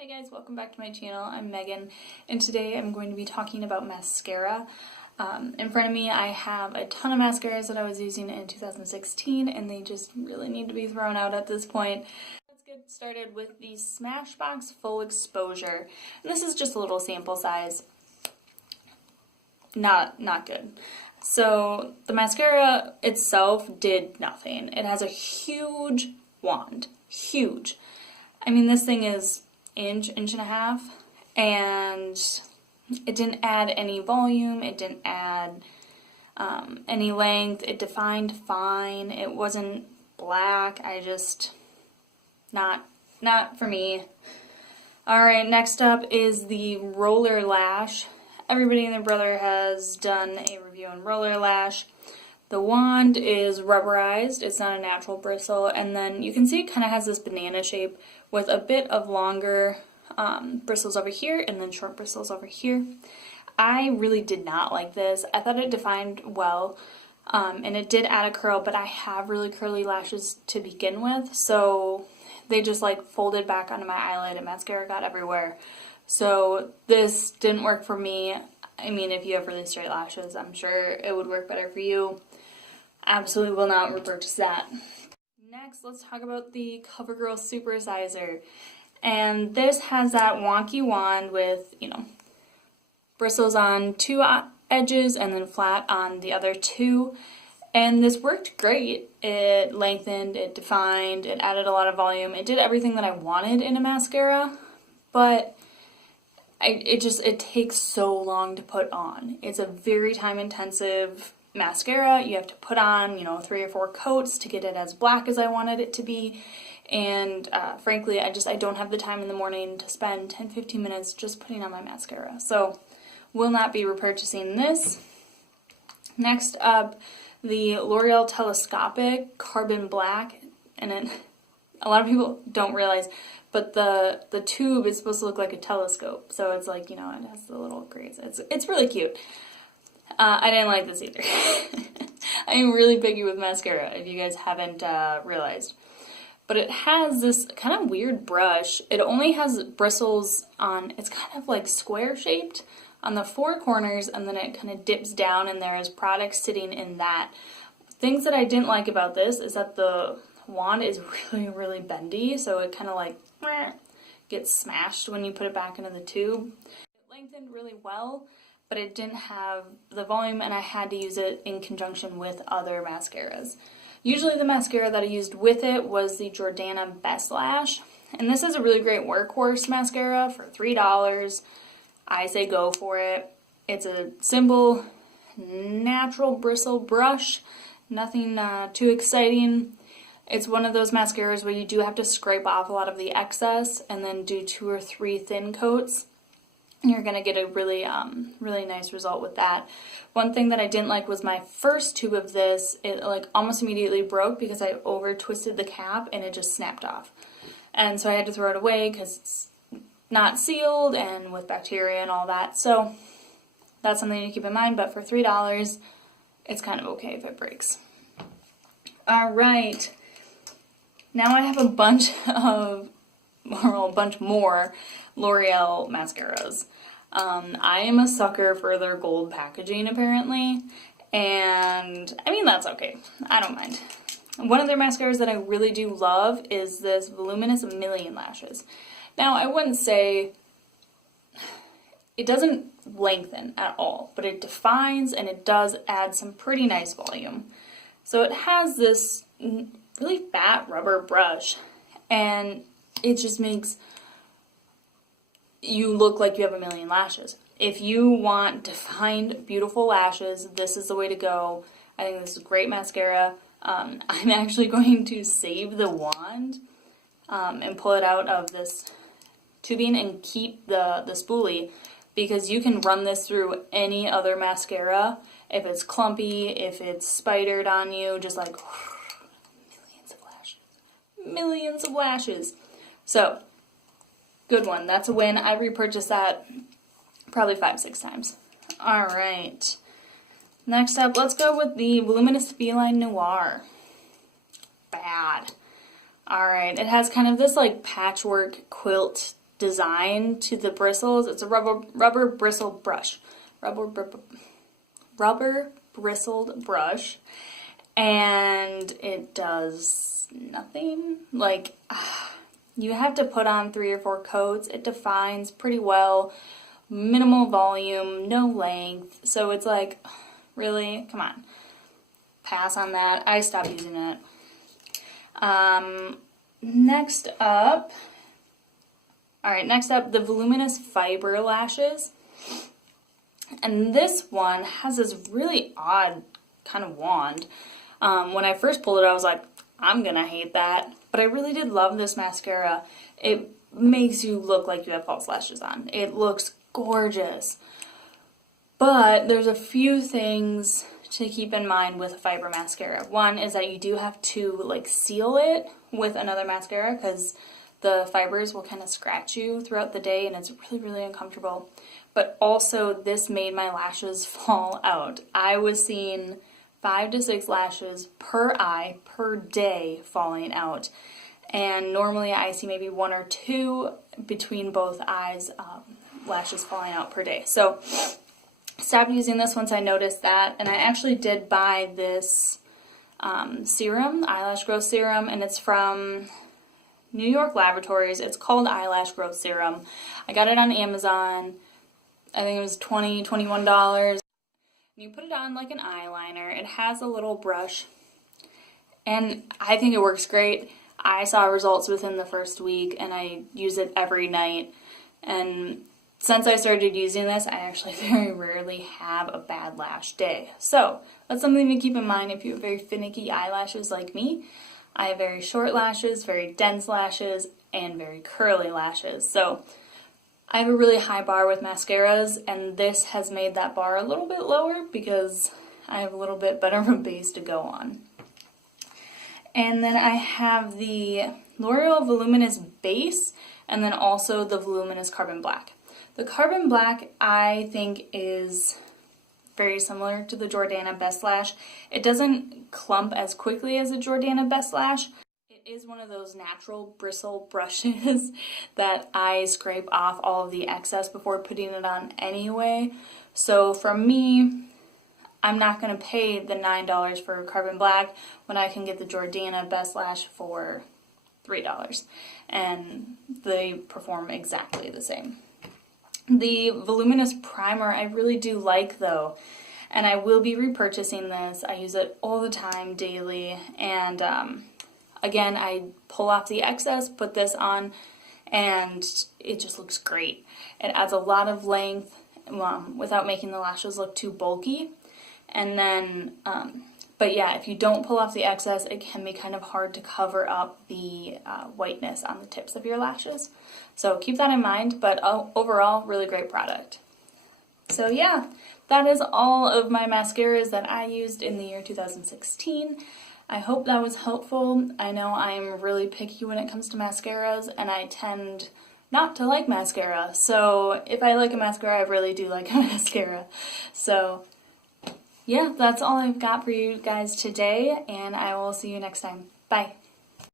Hey guys, welcome back to my channel. I'm Megan, and today I'm going to be talking about mascara. In front of me I have a ton of mascaras that I was using in 2016, and they just really need to be thrown out at this point. Let's get started with the Smashbox Full Exposure. And this is just a little sample size. Not good. So the mascara itself did nothing. It has a huge wand. Huge. I mean, this thing is inch and a half, and it didn't add any volume, it didn't add any length, it defined fine, it wasn't black. Not for me. Alright, next up is the Roller Lash. Everybody and their brother has done a review on Roller Lash. The wand is rubberized, it's not a natural bristle, and then you can see it kind of has this banana shape with a bit of longer bristles over here and then short bristles over here. I really did not like this. I thought it defined well, and it did add a curl, but I have really curly lashes to begin with, so they just like folded back onto my eyelid and mascara got everywhere. So this didn't work for me. I mean, if you have really straight lashes, I'm sure it would work better for you. Absolutely will not repurchase that. Next, let's talk about the CoverGirl Supersizer. And this has that wonky wand with, bristles on two edges and then flat on the other two. And this worked great. It lengthened, it defined, it added a lot of volume. It did everything that I wanted in a mascara, but it takes so long to put on. It's a very time intensive mascara. You have to put on, 3 or 4 coats to get it as black as I wanted it to be. And frankly, I don't have the time in the morning to spend 10-15 minutes just putting on my mascara. So will not be repurchasing this. Next up, the L'Oreal Telescopic Carbon Black. And a lot of people don't realize, but the tube is supposed to look like a telescope. So it's like, it has the little grays. It's really cute. I didn't like this either. I'm really picky with mascara, if you guys haven't realized. But it has this kind of weird brush. It only has bristles on, it's kind of like square shaped on the 4 corners, and then it kind of dips down and there is product sitting in that. Things that I didn't like about this is that the wand is really, really bendy, so it kind of like gets smashed when you put it back into the tube. It lengthened really well, but it didn't have the volume, and I had to use it in conjunction with other mascaras. Usually the mascara that I used with it was the Jordana Best Lash, and this is a really great workhorse mascara for $3. I say go for it. It's a simple, natural bristle brush, nothing too exciting. It's one of those mascaras where you do have to scrape off a lot of the excess and then do 2 or 3 thin coats. And you're going to get a really, really nice result with that. One thing that I didn't like was my first tube of this, it like almost immediately broke because I over twisted the cap and it just snapped off. And so I had to throw it away because it's not sealed and with bacteria and all that. So that's something to keep in mind, but for $3, it's kind of okay if it breaks. Alright, now I have a bunch more L'Oreal mascaras. I am a sucker for their gold packaging, apparently, and I mean, that's okay. I don't mind. One of their mascaras that I really do love is this Voluminous Million Lashes. Now, I wouldn't say it doesn't lengthen at all, but it defines and it does add some pretty nice volume. So it has this really fat rubber brush, and it just makes you look like you have a million lashes. If you want defined, beautiful lashes, this is the way to go. I think this is a great mascara. I'm actually going to save the wand and pull it out of this tubing and keep the spoolie, because you can run this through any other mascara. If it's clumpy, if it's spidered on you, just like millions of lashes. Millions of lashes. So, good one. That's a win. I repurchased that probably 5-6 times. Alright. Next up, let's go with the Voluminous Feline Noir. Bad. Alright, it has kind of this like patchwork quilt design to the bristles. It's a rubber bristle brush. Rubber bristled brush. And it does nothing. Like, you have to put on 3 or 4 coats. It defines pretty well. Minimal volume, no length. So it's like, really? Come on. Pass on that. I stopped using it. Next up, the Voluminous Fiber Lashes. And this one has this really odd kind of wand. When I first pulled it, I was like, I'm gonna hate that. But I really did love this mascara. It makes you look like you have false lashes on. It looks gorgeous. But there's a few things to keep in mind with a fiber mascara. One is that you do have to like seal it with another mascara because the fibers will kind of scratch you throughout the day and it's really, really uncomfortable. But also this made my lashes fall out. I was seeing 5 to 6 lashes per eye per day falling out. And normally I see maybe 1 or 2 between both eyes, lashes falling out per day. So stopped using this once I noticed that. And I actually did buy this serum, eyelash growth serum, and it's from New York Laboratories. It's called Eyelash Growth Serum. I got it on Amazon. I think it was $20, $21. You put it on like an eyeliner. It has a little brush, and I think it works great. I saw results within the first week, and I use it every night. And since I started using this, I actually very rarely have a bad lash day. So that's something to keep in mind if you have very finicky eyelashes like me. I have very short lashes, very dense lashes, and very curly lashes. So I have a really high bar with mascaras, and this has made that bar a little bit lower because I have a little bit better of a base to go on. And then I have the L'Oreal Voluminous Base, and then also the Voluminous Carbon Black. The Carbon Black, I think, is very similar to the Jordana Best Lash. It doesn't clump as quickly as a Jordana Best Lash. Is one of those natural bristle brushes that I scrape off all of the excess before putting it on anyway. So for me, I'm not going to pay the $9 for Carbon Black when I can get the Jordana Best Lash for $3. And they perform exactly the same. The Voluminous Primer I really do like though. And I will be repurchasing this. I use it all the time, daily. And again, I pull off the excess, put this on, and it just looks great. It adds a lot of length without making the lashes look too bulky. And then, but yeah, if you don't pull off the excess, it can be kind of hard to cover up the whiteness on the tips of your lashes. So keep that in mind, but overall, really great product. So yeah, that is all of my mascaras that I used in the year 2016. I hope that was helpful. I know I'm really picky when it comes to mascaras, and I tend not to like mascara. So if I like a mascara, I really do like a mascara. So yeah, that's all I've got for you guys today, and I will see you next time. Bye.